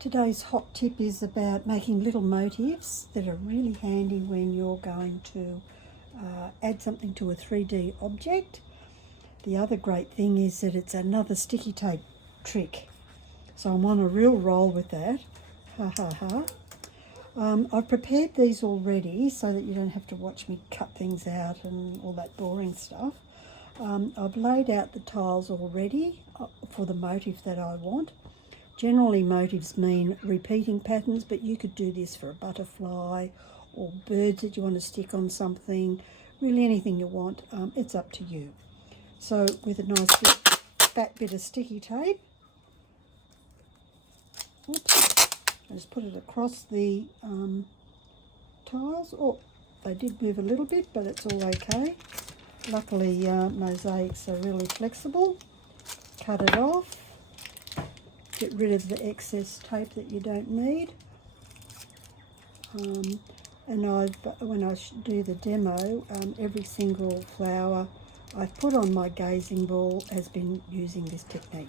Today's hot tip is about making little motifs that are really handy when you're going to add something to a 3D object. The other great thing is that it's another sticky tape trick. So I'm on a real roll with that. Ha ha ha. I've prepared these already so that you don't have to watch me cut things out and all that boring stuff. I've laid out the tiles already for the motif that I want. Generally motifs mean repeating patterns, but you could do this for a butterfly or birds that you want to stick on something, really anything you want. It's up to you. So with a nice fat bit of sticky tape, oops, I just put it across the tiles. Oh, they did move a little bit, but it's all okay. Luckily mosaics are really flexible. Cut it off. Get rid of the excess tape that you don't need. And when I do the demo, every single flower I've put on my gazing ball has been using this technique.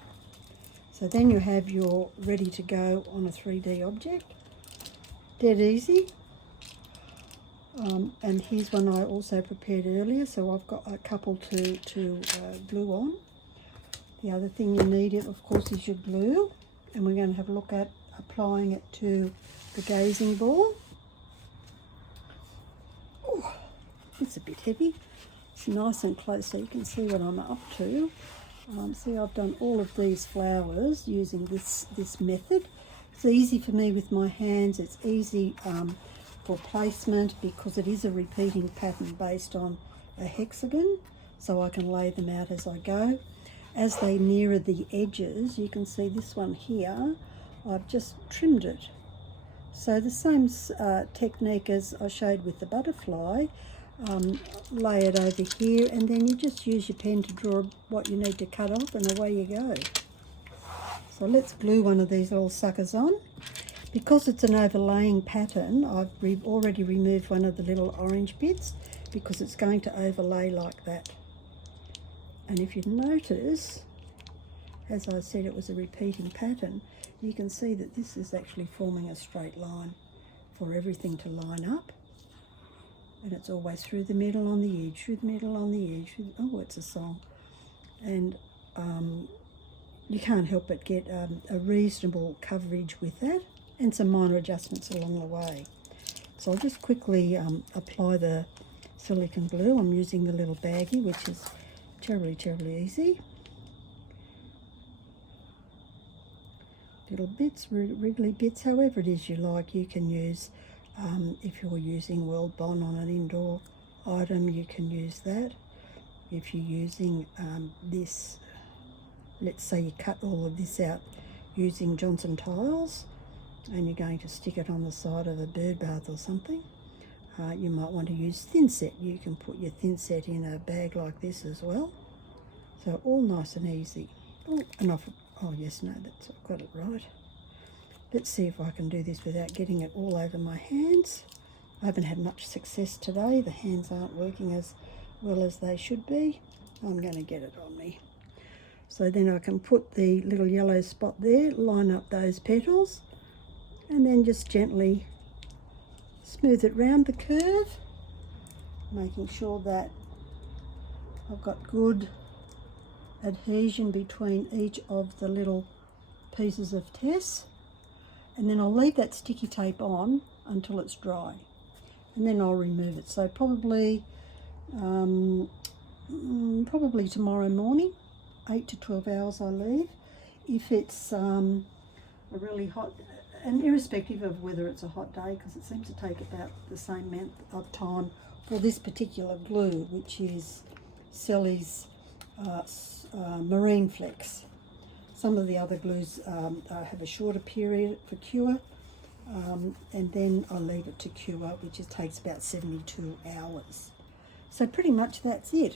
So then you have your ready to go on a 3D object. Dead easy. And here's one I also prepared earlier, so I've got a couple to glue on. The other thing you need, of course, is your glue. And we're going to have a look at applying it to the gazing ball. Oh, it's a bit heavy. It's nice and close so you can see what I'm up to. See, I've done all of these flowers using this method. It's easy for me with my hands. It's easy for placement because it is a repeating pattern based on a hexagon, so I can lay them out as I go. As they nearer the edges, you can see this one here, I've just trimmed it. So the same technique as I showed with the butterfly, lay it over here and then you just use your pen to draw what you need to cut off and away you go. So let's glue one of these little suckers on. Because it's an overlaying pattern, I've already removed one of the little orange bits because it's going to overlay like that. And if you notice, as I said, it was a repeating pattern, you can see that this is actually forming a straight line for everything to line up. And it's always through the middle on the edge, through the middle on the edge. Oh, it's a song. And you can't help but get a reasonable coverage with that and some minor adjustments along the way. So I'll just quickly apply the silicone glue. I'm using the little baggie, which is terribly easy. Little bits, wriggly bits, however it is you like. You can use, if you're using World Bond on an indoor item, you can use that. If you're using this, let's say you cut all of this out using Johnson tiles and you're going to stick it on the side of a bird bath or something, you might want to use thin set. You can put your thin set in a bag like this as well. So all nice and easy. Oh, and oh yes, no, I've got it right. Let's see if I can do this without getting it all over my hands. I haven't had much success today. The hands aren't working as well as they should be. I'm going to get it on me. So then I can put the little yellow spot there, line up those petals, and then just gently smooth it round the curve, making sure that I've got good adhesion between each of the little pieces of tess. And then I'll leave that sticky tape on until it's dry. And then I'll remove it. So probably tomorrow morning, 8 to 12 hours I leave. If it's a really hot, and irrespective of whether it's a hot day, because it seems to take about the same amount of time for this particular glue, which is Selleys Marine Flex. Some of the other glues have a shorter period for cure, and then I leave it to cure, which takes about 72 hours. So pretty much that's it.